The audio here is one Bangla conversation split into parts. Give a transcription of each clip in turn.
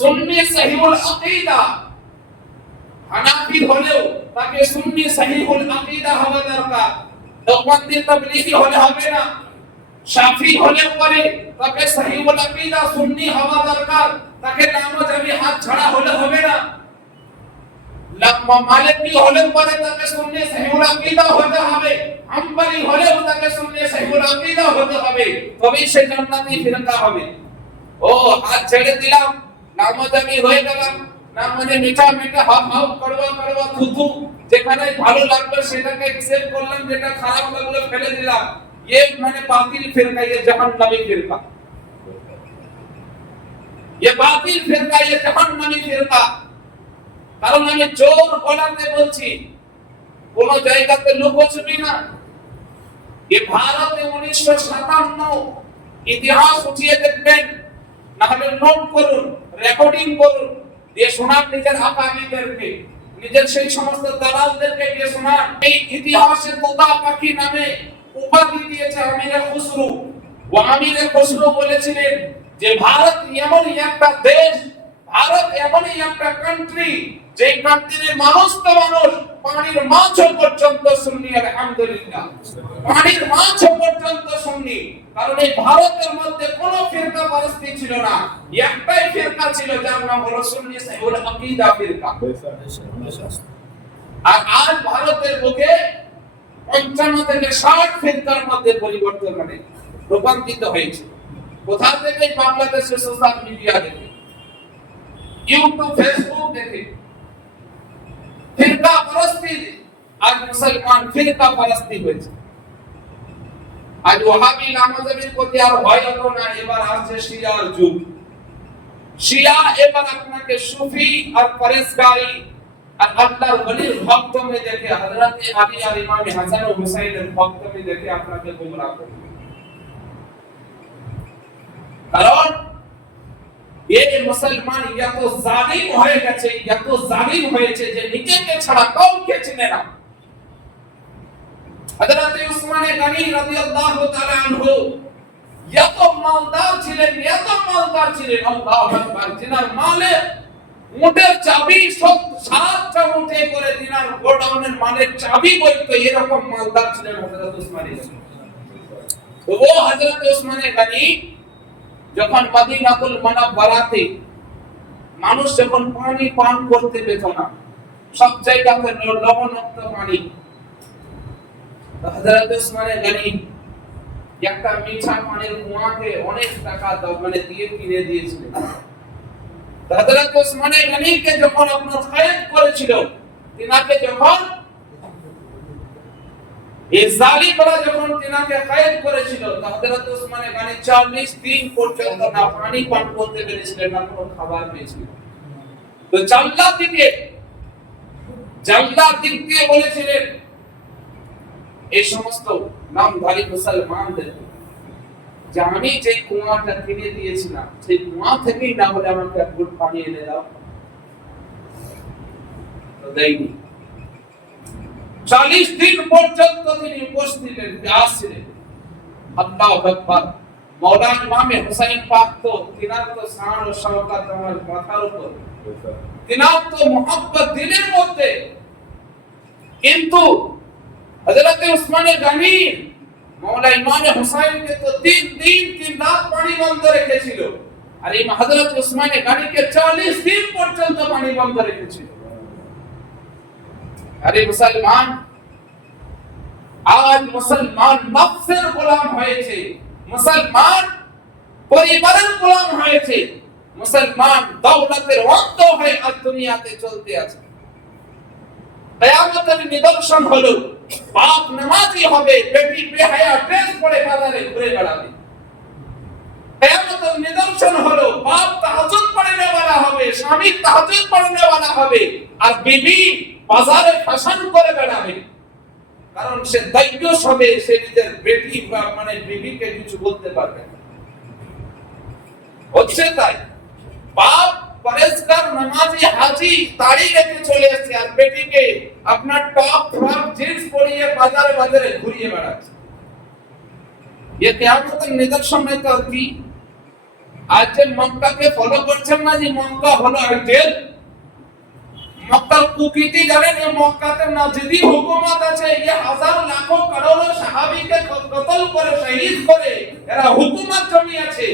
সুন্নি সহিহুল আকীদা, হানাফি হলেও তাকে সুন্নি সহিহুল আকীদা হওয়া দরকার। দেওবন্দি তাবলীগী হলে হবে না। শাফি হলে পরে তাকে সহিহুল আকীদা সুন্নি হওয়া দরকার, তাকে নামাজি হাত ছাড়া হলে হবে না। মালিকি হলে পরে তাকে সুন্নি সহিহুল আকীদা হতে হবে, হাম্বলি হলেও তাকে সুন্নি সহিহুল আকীদা হতে হবে, তবেই সে জান্নাতি ফিরকা হবে। ও হাত ছেড়ে দিলাম, নামাজি হয়ে গেলাম, না মানে মিঠা মিঠা হাফ হাফ করবা করবা থুথু, যেখানে ভালো লাগলো সেটাকে একসেপ্ট করলাম, যেটা খারাপ লাগলো ফেলে দিলাম, ये मैंने बातिल फिरका, ये जहन्नमी फिरका, ये बातिल फिरका, ये जहन्नमी फिरका। কারণ আমি জোর গলাতে বলছি, কোন জায়গাতে লুকোচুরি না। এই ভারতে 1957 ইতিহাস উঠিয়ে দেখবেন, না হলে নোট করুন, রেকর্ডিং করুন, দিয়ে শোনান নিজের আকাবিদেরকে, নিজের সেই সমস্ত দালালদেরকে দিয়ে শোনান। এই ইতিহাসে তোতা পাখি নামে উপাধি দিয়েছে আমিরে খুসরু। ও আমিরে খুসরু বলেছিলেন যে ভারত এমনই একটা দেশ, ভারত এমনই একটা কান্ট্রি, যে কান্ট্রির মানুষ তো মানুষ, পানির মাছও পর্যন্ত সুন্নি। আলহামদুলিল্লাহ, পানির মাছও পর্যন্ত সুন্নি। কারণ এই ভারতের মধ্যে কোনো ফিরকা পরস্তি ছিল না, একটাই ফিরকা ছিল, যার নাম হলো সুন্নি সহিহুল আকীদা ফিরকা। আর আজ ভারতের বুকে 55 থেকে 60 ফিরকার মধ্যে পরিবর্তন মানে রূপান্তরিত হয়েছে। কোথা থেকে? বাংলাদেশের সোশ্যাল মিডিয়া থেকে, ইউটিউব ফেসবুক দেখে ফিরকা পরস্তি। আজ মুসলমান ফিরকা পরস্তি হয়েছে। আজ ওয়াহাবি নামাজের প্রতি আর ভয় হতো না, এবার আসছে শিয়ার যুগ। শিয়া এবার আপনাকে সুফি আর পরেশগারি আর আল্লাহর ওলির ভক্ত में দেখে, হযরত আলী আর ইমাম হাসান ও হুসাইনের ভক্ত में দেখে আপনাকে গোমরাহ করবে। কারণ এই মুসলমান এত জালিম হয়ে গেছে, এত জালিম হয়েছে যে নিজেকে ছাড়া কাউকে চিনে না। হযরত উসমান গনি রাদিয়াল্লাহু তাআলা আনহু এত মালদার ছিলেন, এত মালদার ছিলেন, আল্লাহু আকবার। জিনার মালে উটের চাবি সব 7টা উঠে করে দিনার গোডাউনের মালের চাবি বইতো, এরকম মালদার ছিলেন হযরত উসমান গনি। তো ও হযরত উসমান গনি যখন মদিনাতুল মুনাওয়ারাতে মানুষ যখন পানি পান করতে পেত না, সব জায়গাতে লবণাক্ত পানি, হযরত উসমান গনি একটা মিঠা পানির কুয়াকে অনেক টাকা মানে দিয়ে কিনে দিয়েছিলেন। হযরত উসমান গনিকে যখন আপনার কয়েদ করেছিল, তিনাকে যখন এই জালিমরা যখন তিনাকে কয়েদ করেছিল, হযরত উসমান গনি 40 দিন পর্যন্ত না পানি পান করতে পেরেছিলেন, না কোনো খাবার পেয়েছিলেন। তো জাল্লাদ দিকে বলেছিলেন এই সমস্ত নামধারী মুসলমানদের যে আমি যে কুয়াটা কিনে দিয়েছিলাম, সেই কুয়া থেকেই না হলে আমাকে এক ঘুট পানি এনে দাও। তো দেয়নি। 40 দিন পর্যন্ত তিনি উপস্থিত ছিলেন। আল্লাহু আকবার। মাওলানা ইমাম হুসাইন পাক তো তিনার তো শান ও শওকত আমার মাথার উপর, তিনার তো মুহাব্বত দিলের মধ্যে। কিন্তু হযরত উসমান গনি মাওলানা ইমাম হুসাইনকে তো 3 দিন 3 রাত পানি বন্ধ রেখেছিল, আর এই হযরত উসমান গনিকে 40 দিন পর্যন্ত পানি বন্ধ রেখেছিল। আরে মুসলমান, আজ মুসলমান নফসের গোলাম হয়েছে, মুসলমান পরিবারের গোলাম হয়েছে, মুসলমান দৌলতের অন্ধ হয়ে আজ দুনিয়াতে চলতে আছে। কিয়ামতের নিদর্শন হলো বাপ নামাজি হবে, বেটি বেহায়া ড্রেস পরে বাজারে ঘুরে বেড়াবে। কিয়ামতের নিদর্শন হলো বাপ তাহাজ্জুদ পড়নে वाला হবে, স্বামী তাহাজ্জুদ পড়নে वाला হবে, আর বিবি বাজারে ফ্যাশন করে বেড়াবে। কারণ সে দায়িত্বশীল হবে, সে নিজের বেটি বা মানে বিবিকে কিছু বলতে পারবে না। হচ্ছে তাই বাপ পরেশগার নামাজি হাজি দাড়ি রেখে চলে আসছে, আর বেটিকে আপনার টপ ফ্রক জিন্স পরিয়ে বাজারে বাজারে ঘুরিয়ে বেড়াচ্ছে। ये कियामत निदर्शन है तो की আজ যে মক্কাকে ফলো করছেন না, যে মক্কা হলো আইডিয়াল, মক্কার কুকীর্তি জানেন, এই মক্কাতে নাজিদি হুকুমত আছে, এই হাজার লাখো করোড় সাহাবীকে কতল করে শহীদ করে এরা হুকুমত জমিয়েছে।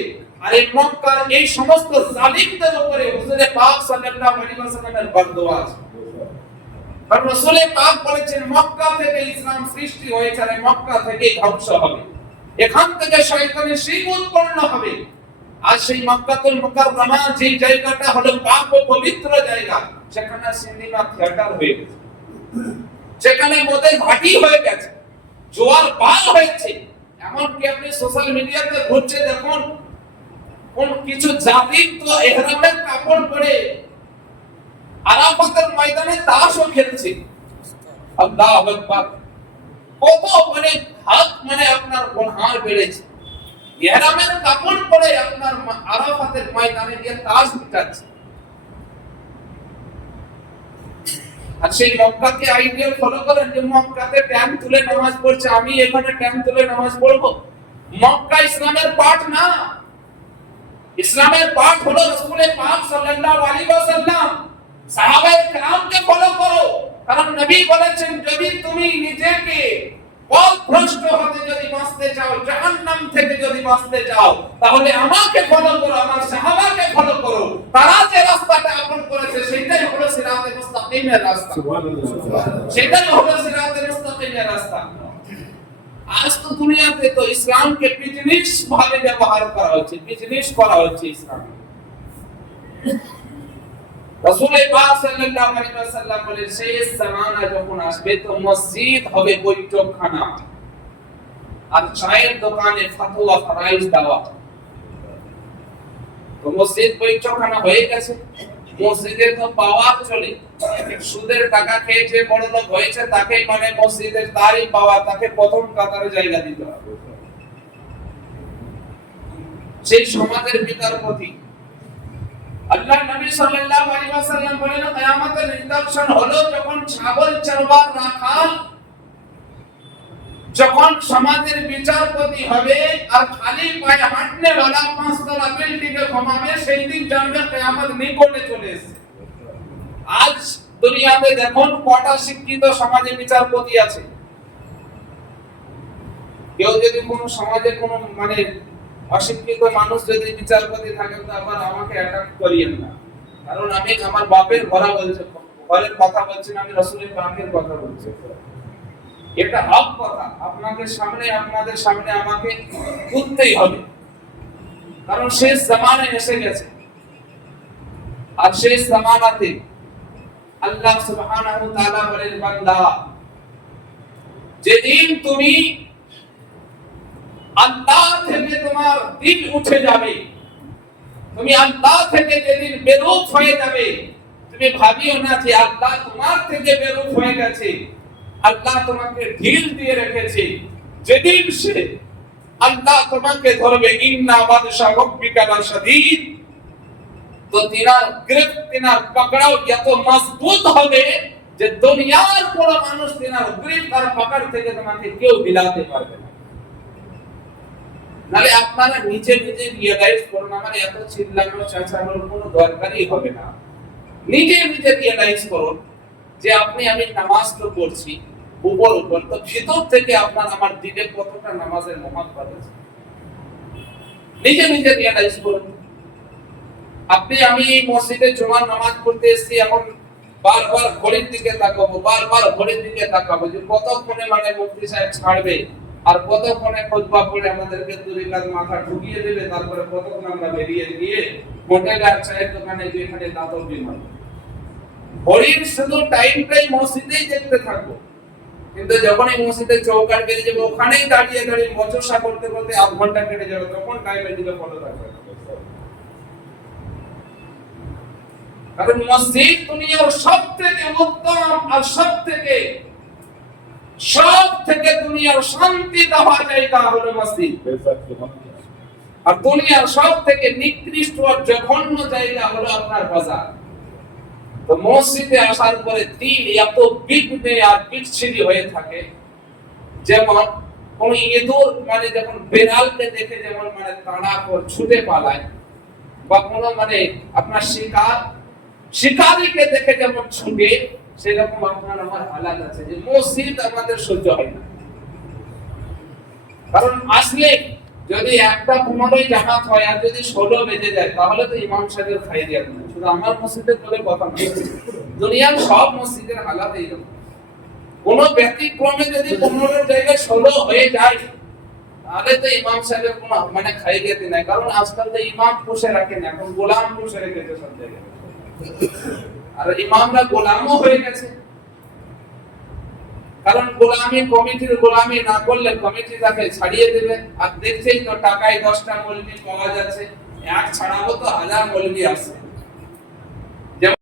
আর এই মক্কার এই সমস্ত জালিমদের উপরে হুজুর পাক সাল্লাল্লাহু আলাইহি ওয়াসাল্লামের বরদোয়া আছে। আর রাসূল পাক বলেছেন মক্কা থেকে ইসলাম সৃষ্টি হয়েছে, আর মক্কা থেকে ধ্বংস হবে, এখান থেকে শয়তানের শিং উৎপন্ন হবে। আর সেই মক্কাতুল মুকাররমা যে জায়গাটা হলো পাক ও পবিত্র জায়গা, সেখানে সিনেমা থিয়েটার হয়ে গেছে, সেখানে মদের ঘাঁটি হয়ে গেছে, জোয়ার পাল হয়েছে। এমনকি আপনি সোশ্যাল মিডিয়াতে ঘুরছে দেখুন, কোন কিছু জাতি তো ইহরামের কাপড় পরে আরাফাতের ময়দানে তাসও খেলছে। আল্লাহু আকবার। কত মানে হাত মানে আপনার গুনাহ বেড়েছে, ইহরামের কাপড় পরে আপনার আরাফাতের ময়দানে গিয়ে তাস মিটাচ্ছে। আর সেই মক্কাকে আইডিয়াল ফলো করেন, যে মক্কাতে ট্যাম তুলে নামাজ পড়ছে, আমি এখানে ট্যাম তুলে নামাজ পড়বো। মক্কা ইসলামের পাঠ না, ইসলামের পাঠ হলো রাসূল পাক সাল্লাল্লাহু আলাইহি ওয়াসাল্লাম, সাহাবায়ে কেরামকে ফলো করো। কারণ নবী বলেছেন, যদি তুমি নিজেকে পথভ্রষ্ট হতে যদি বাঁচতে চাও, জাহান্নাম থেকে যদি বাঁচতে চাও, তাহলে আমাকে ফলো করো, আমার সাহাবাকে ফলো করো। তারা যে রাস্তাটা আপন করেছে সেটাই হলো সিরাতে মুস্তাকিমের রাস্তা, সেটাই হলো সিরাতে মুস্তাকিমের রাস্তা। আজ তো দুনিয়াতে তো ইসলামকে বিজনেস ভাবে ব্যবহার করা হচ্ছে, বিজনেস করা হচ্ছে ইসলাম। রাসূল পাক সাল্লাল্লাহু আলাইহি ওয়াসাল্লাম বলেন, শেষ জামানা যখন আসবে তো মসজিদ হবে বৈঠকখানা, আর চায়ের দোকানে ফতোয়া ফরাইজ দেওয়া। তো মসজিদ বৈঠকখানা হয়ে গেছে, মসজিদে তো পাওয়ার চলে, সুদের টাকা খেয়ে যে বড় লোক হয়েছে তাকে মানে মসজিদের তারই পাওয়া, তাকে প্রথম কাতারে জায়গা দিতে হবে। সেই সমাজের বিচারপতি আল্লাহ নবী সাল্লাল্লাহু আলাইহি ওয়াসাল্লাম বলেন, কিয়ামতের নিদর্শন হলো যখন ছাগল চরবার রাখাল যখন সমাজের বিচারপতি হবে আর খালি পায়ে হাঁটনে वाला পাঁচতলা বিল্ডিংয়ে ঘুমাবে, সেই দিন জানবে কিয়ামত নিকটে চলে এসেছে। আজ দুনিয়াতে দেখুন কটা শিক্ষিত সমাজে বিচারপতি আছে। কেউ যদি কোন সমাজে কোন মানে অশিক্ষিত মানুষ যদি বিচারপতি থাকে, তো আবার আমাকে অ্যাটাক করিয়েন না, কারণ আমি আমার বাপের ঘরের কথা বলছি না, আমি রাসূলের পাকের কথা বলছি। এটা হক কথা, আপনাদের সামনে আপনাদের সামনে আমাকে বলতেই হবে, কারণ শেষ জামানায় এসে গেছে। আর শেষ জামানাতে আল্লাহ সুবহানাহু ওয়া তাআলা বলেন, বান্দা যেদিন তুমি আল্লাহ থেকে তোমার দিল উঠে যাবে, তুমি আল্লাহ থেকে যেদিন বেরুপ হয়ে যাবে, তুমি ভাবিও না যে আল্লাহ তোমার থেকে বেরুপ হয়ে গেছে, আল্লাহ তোমাকে ঢিল দিয়ে রেখেছে। যেদিন সে আল্লাহ তোমাকে ধরবে, ইন্না বাদশা রাব্বিকা লাশাদীদ, তো তিনার গ্রিপ তিনার পকড়াও এত মজবুত হবে যে দুনিয়ার কোন মানুষ তিনার গ্রিপ আর পকড় থেকে তোমাকে কেউ হিলাতে পারবে না। নালে আপনারা নিজে নিজে রিয়েলাইজ করুন, আমার এত চিল্লানো চেঁচানোর কোনো দরকারই হবে না। নিজে নিজে রিয়েলাইজ করুন যে আপনি আমি নামাজ তো পড়ছি উপর উপর, তো ভিতর থেকে আপনার আমার দিলে কতটা নামাজের মহব্বত আছে, নিজে নিজে রিয়েলাইজ করুন। আপনি আমি মসজিদে জুমার নামাজ পড়তে এসেছি, এখন বারবার ঘড়ির দিকে তাকাবো, বারবার ঘড়ির দিকে তাকাবো যে কতক্ষণে মানে মুফতি সাহেব ছাড়বে, আর কতক্ষণে খুতবা পড়ে আমাদেরকে দুই কাজ মাথা ঢুকিয়ে দেবে, তারপরে কতক্ষণ আমরা বেরিয়ে গিয়ে হোটেলে আর চায়ের দোকানে গিয়ে এখানে দাঁতর বিমান। ঘড়ির শুধু টাইমটাই মসজিদেই দেখতে থাকবো, কিন্তু যখন এই মসজিদের চৌকাট বেরিয়ে যাবে, ওখানেই দাঁড়িয়ে দাঁড়িয়ে বচসা করতে করতে আধ ঘন্টা কেটে যাবে, তখন টাইমের দিকে ফলো থাকবে। কারণ মসজিদ দুনিয়ার সবথেকে উত্তম আর সবথেকে দুনিয়ার শান্তি দেওয়া জায়গা হলো মসজিদ, আর দুনিয়ার সবথেকে নিকৃষ্ট আর জঘন্য জায়গা হলো আপনার বাজার। তো মসজিদে আসার পরে দিল এত বিঘ্নে আর বিচ্ছিরি হয়ে থাকে, যেমন কোন ইঁদুর মানে যখন বেড়ালকে দেখে যেমন মানে তাড়া করে ছুটে পালায়, বা কোনো মানে আপনার শিকারীকে দেখে যেমন ছুটে, সেরকম আপনার আমার হালাত আছে যে মসজিদ আমাদের সহ্য হয় না। কারণ আসলে যদি একটা 15 জামাত হয় আর যদি 16 বেজে যায়, তাহলে তো ইমাম সাহেবের খাইরিয়াত না। শুধু আমার মসজিদের বলে কথা না, দুনিয়ার সব মসজিদের হালাত এইরকম। কোন ব্যতিক্রমে যদি 15 জায়গায় 16 হয়ে যায়, তাহলে তো ইমাম সাহেবের কোনো মানে খাইরিয়াত নাই। কারণ আজকাল তো ইমাম পুষে রাখেন, এখন গোলাম পুষে রেখেছে সব জায়গায়, আর ইমামরা গোলামও হয়ে গেছে। কারণ কমিটির গোলামি না করলে কমিটি তাকে ছাড়িয়ে দেবে। আর দেখছেই তো টাকায় 10টা মৌলবি পাওয়া যাচ্ছে, এক ছাড়াবো তো 1000 মৌলবি আসছে।